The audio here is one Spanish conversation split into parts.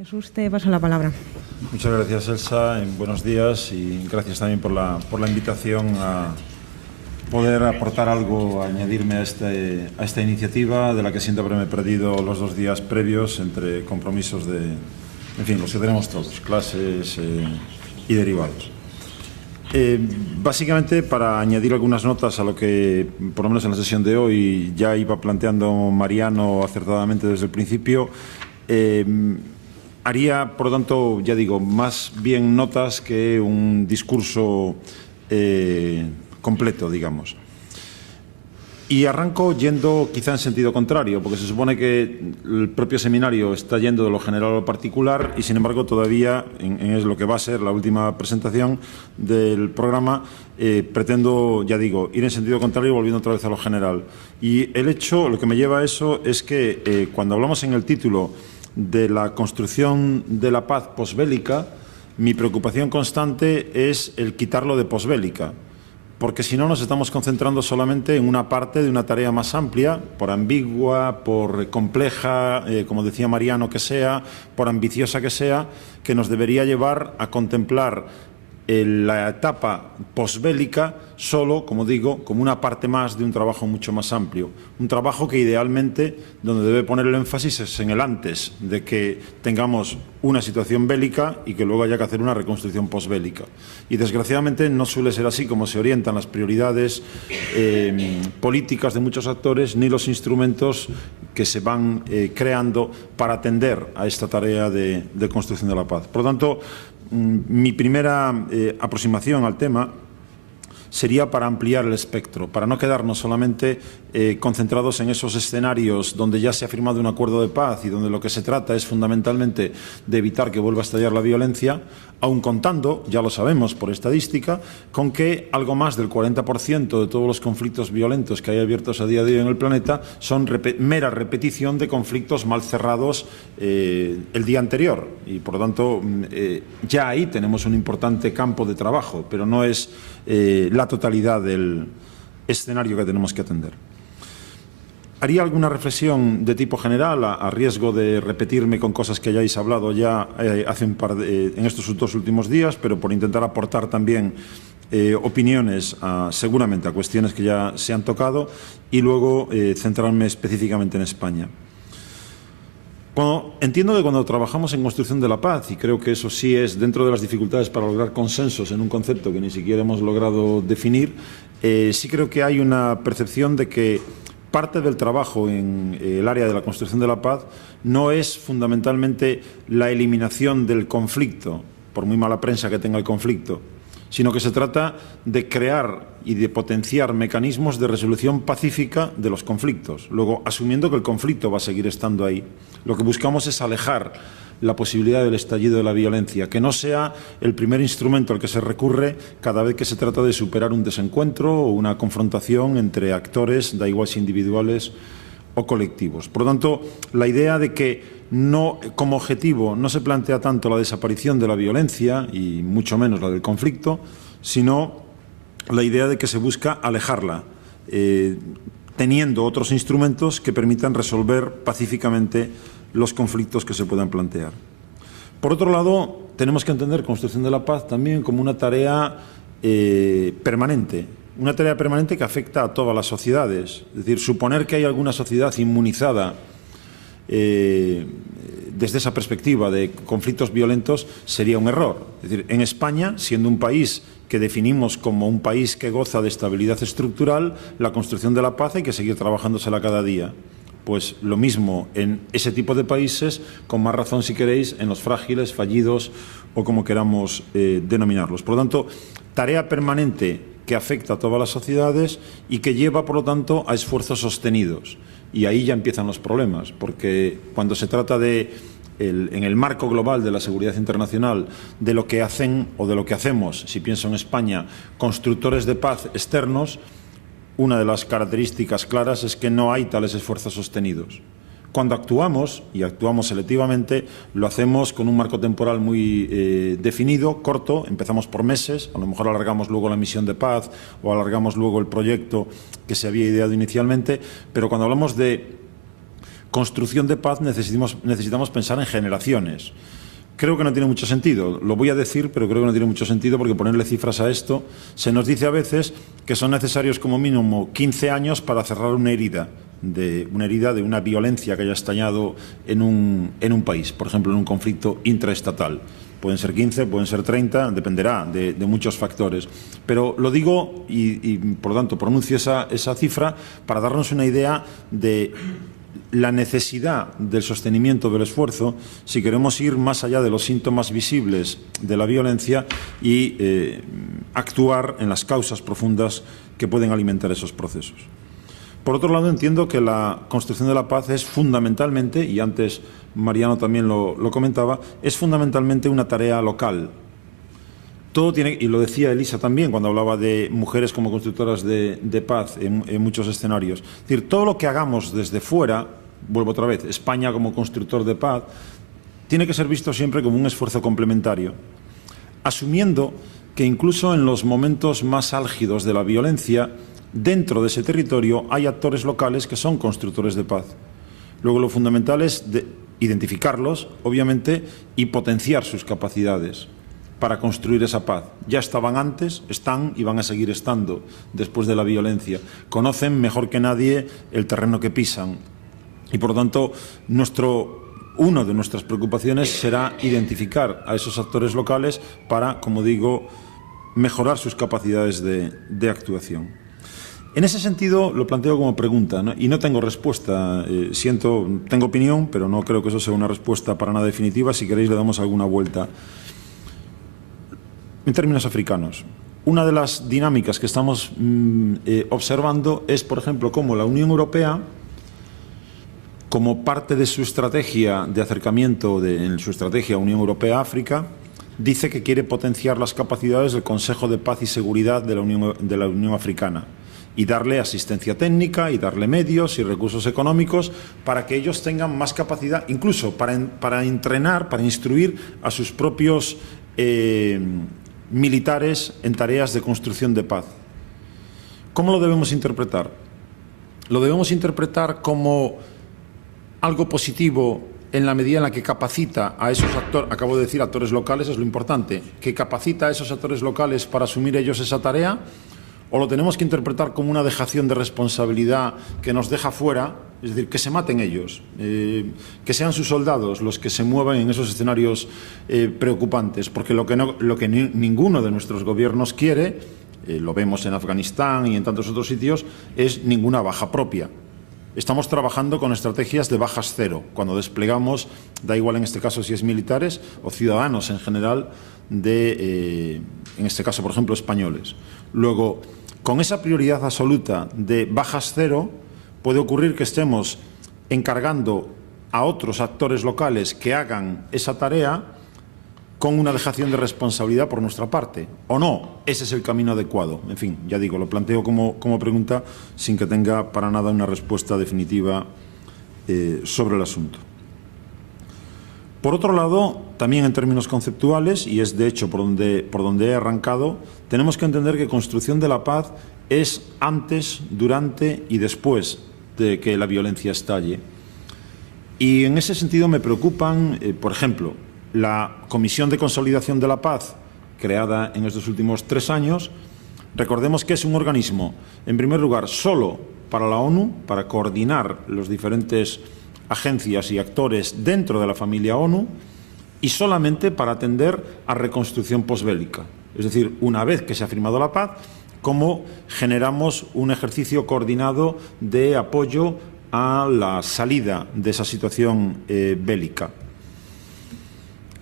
Jesús, te paso la palabra. Muchas gracias, Elsa. Buenos días y gracias también por la invitación a poder aportar algo, a añadirme a esta iniciativa de la que siempre me he perdido los 2 días previos entre compromisos de, en fin, los que tenemos todos, clases y derivados. Básicamente, para añadir algunas notas a lo que, por lo menos en la sesión de hoy, ya iba planteando Mariano acertadamente desde el principio, haría, por lo tanto, ya digo, más bien notas que un discurso completo, digamos. Y arranco yendo quizá en sentido contrario, porque se supone que el propio seminario está yendo de lo general a lo particular y, sin embargo, todavía, en lo que va a ser la última presentación del programa, pretendo, ya digo, ir en sentido contrario y volviendo otra vez a lo general. Y el hecho, lo que me lleva a eso es que cuando hablamos en el título de la construcción de la paz posbélica, mi preocupación constante es el quitarlo de posbélica, porque si no nos estamos concentrando solamente en una parte de una tarea más amplia, por ambigua, por compleja, como decía Mariano, que sea, por ambiciosa que sea, que nos debería llevar a contemplar la etapa posbélica solo, como digo, como una parte más de un trabajo mucho más amplio. Un trabajo que idealmente, donde debe poner el énfasis es en el antes de que tengamos una situación bélica y que luego haya que hacer una reconstrucción posbélica. Y desgraciadamente no suele ser así como se orientan las prioridades políticas de muchos actores, ni los instrumentos que se van creando para atender a esta tarea de construcción de la paz. Por lo tanto, mi primera aproximación al tema sería para ampliar el espectro, para no quedarnos solamente concentrados en esos escenarios donde ya se ha firmado un acuerdo de paz y donde lo que se trata es fundamentalmente de evitar que vuelva a estallar la violencia, aun contando, ya lo sabemos por estadística, con que algo más del 40% de todos los conflictos violentos que hay abiertos a día de hoy en el planeta son mera repetición de conflictos mal cerrados el día anterior. Y, por lo tanto, ya ahí tenemos un importante campo de trabajo, pero no es la totalidad del escenario que tenemos que atender. Haría alguna reflexión de tipo general, a riesgo de repetirme con cosas que hayáis hablado ya en estos 2 últimos días, pero por intentar aportar también opiniones seguramente a cuestiones que ya se han tocado y luego centrarme específicamente en España. Entiendo que cuando trabajamos en construcción de la paz, y creo que eso sí es dentro de las dificultades para lograr consensos en un concepto que ni siquiera hemos logrado definir, sí creo que hay una percepción de que parte del trabajo en el área de la construcción de la paz no es fundamentalmente la eliminación del conflicto, por muy mala prensa que tenga el conflicto, sino que se trata de crear y de potenciar mecanismos de resolución pacífica de los conflictos. Luego, asumiendo que el conflicto va a seguir estando ahí, lo que buscamos es alejar la posibilidad del estallido de la violencia, que no sea el primer instrumento al que se recurre cada vez que se trata de superar un desencuentro o una confrontación entre actores, da igual si individuales o colectivos. Por lo tanto, la idea de que como objetivo no se plantea tanto la desaparición de la violencia y mucho menos la del conflicto, sino la idea de que se busca alejarla, teniendo otros instrumentos que permitan resolver pacíficamente los conflictos que se puedan plantear. Por otro lado, tenemos que entender construcción de la paz también como una tarea permanente, una tarea permanente que afecta a todas las sociedades. Es decir, suponer que hay alguna sociedad inmunizada desde esa perspectiva de conflictos violentos sería un error. Es decir, en España, siendo un país que definimos como un país que goza de estabilidad estructural, la construcción de la paz hay que seguir trabajándosela cada día. Pues lo mismo en ese tipo de países, con más razón, si queréis, en los frágiles, fallidos o como queramos denominarlos. Por lo tanto, tarea permanente que afecta a todas las sociedades y que lleva, por lo tanto, a esfuerzos sostenidos. Y ahí ya empiezan los problemas, porque cuando se trata en el marco global de la seguridad internacional, de lo que hacen o de lo que hacemos, si pienso en España, constructores de paz externos, una de las características claras es que no hay tales esfuerzos sostenidos. Cuando actuamos, y actuamos selectivamente, lo hacemos con un marco temporal muy definido, corto, empezamos por meses, a lo mejor alargamos luego la misión de paz o alargamos luego el proyecto que se había ideado inicialmente, pero cuando hablamos de construcción de paz necesitamos pensar en generaciones. Creo que no tiene mucho sentido, lo voy a decir, pero creo que no tiene mucho sentido porque ponerle cifras a esto, se nos dice a veces que son necesarios como mínimo 15 años para cerrar una herida de una violencia que haya estallado en un país, por ejemplo, en un conflicto intraestatal. Pueden ser 15, pueden ser 30, dependerá de muchos factores. Pero lo digo y por lo tanto, pronuncio esa cifra para darnos una idea de la necesidad del sostenimiento del esfuerzo si queremos ir más allá de los síntomas visibles de la violencia y actuar en las causas profundas que pueden alimentar esos procesos. Por otro lado, entiendo que la construcción de la paz es fundamentalmente, y antes Mariano también lo comentaba, es fundamentalmente una tarea local. Todo tiene, y lo decía Elisa también cuando hablaba de mujeres como constructoras de paz en muchos escenarios. Es decir, todo lo que hagamos desde fuera, vuelvo otra vez, España como constructor de paz, tiene que ser visto siempre como un esfuerzo complementario, asumiendo que incluso en los momentos más álgidos de la violencia, dentro de ese territorio hay actores locales que son constructores de paz. Luego lo fundamental es identificarlos, obviamente, y potenciar sus capacidades para construir esa paz. Ya estaban antes, están y van a seguir estando después de la violencia. Conocen mejor que nadie el terreno que pisan y, por lo tanto, una de nuestras preocupaciones será identificar a esos actores locales para, como digo, mejorar sus capacidades de actuación. En ese sentido, lo planteo como pregunta, ¿no? Y no tengo respuesta. Tengo opinión, pero no creo que eso sea una respuesta para nada definitiva. Si queréis, le damos alguna vuelta. En términos africanos, una de las dinámicas que estamos observando es, por ejemplo, cómo la Unión Europea, como parte de su estrategia de acercamiento, en su estrategia Unión Europea-África, dice que quiere potenciar las capacidades del Consejo de Paz y Seguridad de la Unión Africana y darle asistencia técnica y darle medios y recursos económicos para que ellos tengan más capacidad, incluso para entrenar, para instruir a sus propios militares en tareas de construcción de paz. ¿Cómo lo debemos interpretar? Lo debemos interpretar como algo positivo en la medida en la que capacita a esos actores, acabo de decir actores locales, es lo importante, que capacita a esos actores locales para asumir ellos esa tarea, o lo tenemos que interpretar como una dejación de responsabilidad que nos deja fuera, es decir, que se maten ellos, que sean sus soldados los que se muevan en esos escenarios preocupantes, porque lo que ninguno de nuestros gobiernos quiere, lo vemos en Afganistán y en tantos otros sitios, es ninguna baja propia. Estamos trabajando con estrategias de bajas cero, cuando desplegamos, da igual en este caso si es militares o ciudadanos en general, en este caso, por ejemplo, españoles. Luego, con esa prioridad absoluta de bajas cero, puede ocurrir que estemos encargando a otros actores locales que hagan esa tarea con una dejación de responsabilidad por nuestra parte, ¿o no? Ese es el camino adecuado. En fin, ya digo, lo planteo como pregunta sin que tenga para nada una respuesta definitiva sobre el asunto. Por otro lado, también en términos conceptuales, y es de hecho por donde he arrancado, tenemos que entender que construcción de la paz es antes, durante y después de que la violencia estalle. Y en ese sentido me preocupan, por ejemplo, la Comisión de Consolidación de la Paz, creada en estos últimos 3 años, recordemos que es un organismo, en primer lugar, solo para la ONU, para coordinar los diferentes agencias y actores dentro de la familia ONU, y solamente para atender a reconstrucción posbélica. Es decir, una vez que se ha firmado la paz, cómo generamos un ejercicio coordinado de apoyo a la salida de esa situación bélica.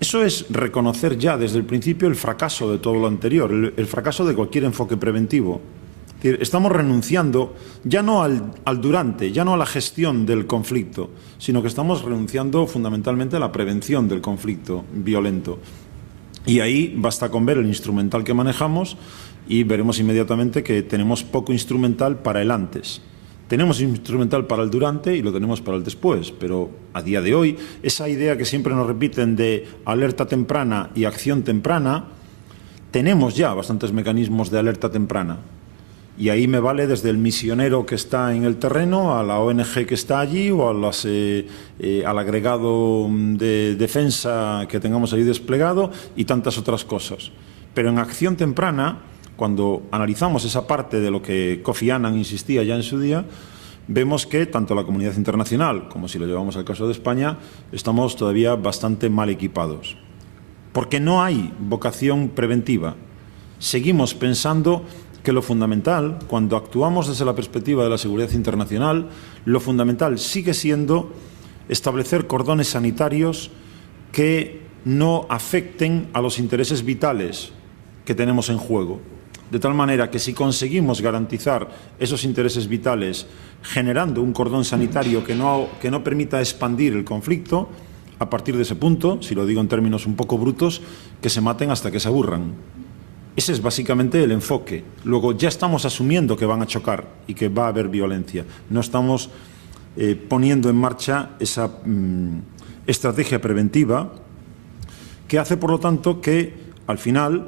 Eso es reconocer ya desde el principio el fracaso de todo lo anterior, el fracaso de cualquier enfoque preventivo. Es decir, estamos renunciando ya no al durante, ya no a la gestión del conflicto, sino que estamos renunciando fundamentalmente a la prevención del conflicto violento. Y ahí basta con ver el instrumental que manejamos y veremos inmediatamente que tenemos poco instrumental para el antes. Tenemos instrumental para el durante y lo tenemos para el después, pero a día de hoy esa idea que siempre nos repiten de alerta temprana y acción temprana, tenemos ya bastantes mecanismos de alerta temprana. Y ahí me vale desde el misionero que está en el terreno, a la ONG que está allí o al agregado de defensa que tengamos ahí desplegado y tantas otras cosas. Pero en acción temprana, cuando analizamos esa parte de lo que Kofi Annan insistía ya en su día, vemos que tanto la comunidad internacional como si lo llevamos al caso de España, estamos todavía bastante mal equipados. Porque no hay vocación preventiva. Seguimos pensando que lo fundamental, cuando actuamos desde la perspectiva de la seguridad internacional, lo fundamental sigue siendo establecer cordones sanitarios que no afecten a los intereses vitales que tenemos en juego. De tal manera que si conseguimos garantizar esos intereses vitales generando un cordón sanitario que no permita expandir el conflicto, a partir de ese punto, si lo digo en términos un poco brutos, que se maten hasta que se aburran. Ese es básicamente el enfoque. Luego ya estamos asumiendo que van a chocar y que va a haber violencia. No estamos poniendo en marcha esa estrategia preventiva que hace, por lo tanto, que al final,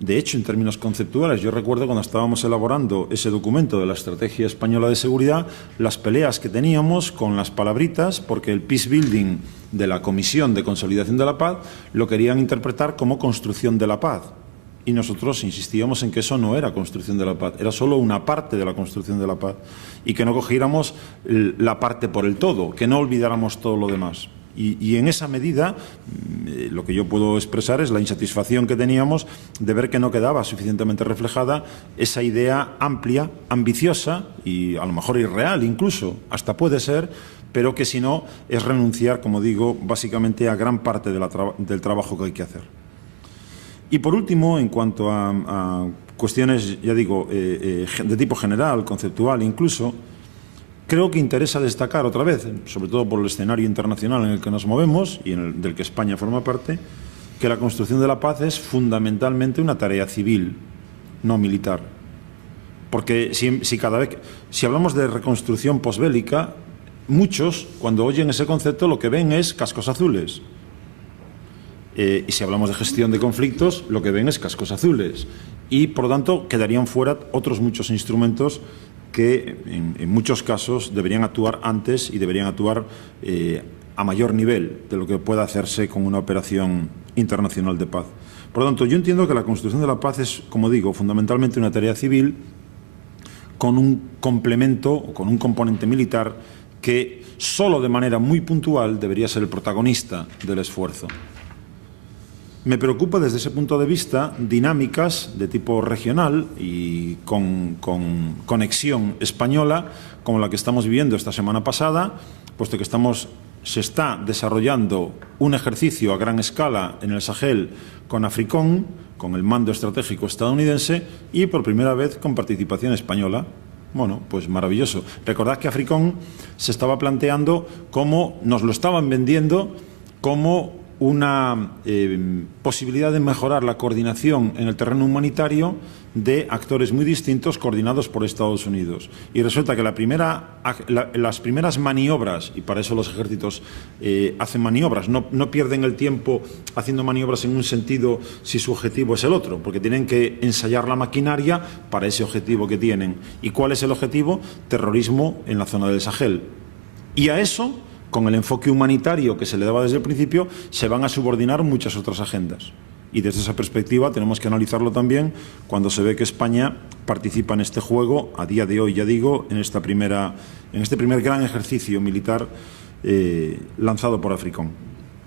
de hecho, en términos conceptuales, yo recuerdo cuando estábamos elaborando ese documento de la Estrategia Española de Seguridad, las peleas que teníamos con las palabritas, porque el peace building de la Comisión de Consolidación de la Paz lo querían interpretar como construcción de la paz. Y nosotros insistíamos en que eso no era construcción de la paz, era solo una parte de la construcción de la paz y que no cogiéramos la parte por el todo, que no olvidáramos todo lo demás. Y en esa medida, lo que yo puedo expresar es la insatisfacción que teníamos de ver que no quedaba suficientemente reflejada esa idea amplia, ambiciosa y a lo mejor irreal incluso, hasta puede ser, pero que si no es renunciar, como digo, básicamente a gran parte del trabajo que hay que hacer. Y por último, en cuanto a cuestiones, ya digo, de tipo general, conceptual incluso, creo que interesa destacar otra vez, sobre todo por el escenario internacional en el que nos movemos y del que España forma parte, que la construcción de la paz es fundamentalmente una tarea civil, no militar. Porque si hablamos de reconstrucción posbélica, muchos, cuando oyen ese concepto, lo que ven es cascos azules. Y si hablamos de gestión de conflictos, lo que ven es cascos azules. Y, por lo tanto, quedarían fuera otros muchos instrumentos que, en muchos casos, deberían actuar antes y deberían actuar a mayor nivel de lo que pueda hacerse con una operación internacional de paz. Por lo tanto, yo entiendo que la construcción de la paz es, como digo, fundamentalmente una tarea civil con un complemento o con un componente militar que solo de manera muy puntual debería ser el protagonista del esfuerzo. Me preocupa desde ese punto de vista dinámicas de tipo regional y con conexión española, como la que estamos viviendo esta semana pasada, puesto que se está desarrollando un ejercicio a gran escala en el Sahel con AFRICOM, con el mando estratégico estadounidense y por primera vez con participación española. Bueno, pues maravilloso. Recordad que AFRICOM se estaba planteando como, nos lo estaban vendiendo como una posibilidad de mejorar la coordinación en el terreno humanitario de actores muy distintos coordinados por Estados Unidos. Y resulta que las primeras maniobras, y para eso los ejércitos hacen maniobras, no pierden el tiempo haciendo maniobras en un sentido si su objetivo es el otro, porque tienen que ensayar la maquinaria para ese objetivo que tienen. ¿Y cuál es el objetivo? Terrorismo en la zona del Sahel. Y a eso, con el enfoque humanitario que se le daba desde el principio, se van a subordinar muchas otras agendas. Y desde esa perspectiva tenemos que analizarlo también cuando se ve que España participa en este juego, a día de hoy, ya digo, en este primer gran ejercicio militar lanzado por AFRICOM.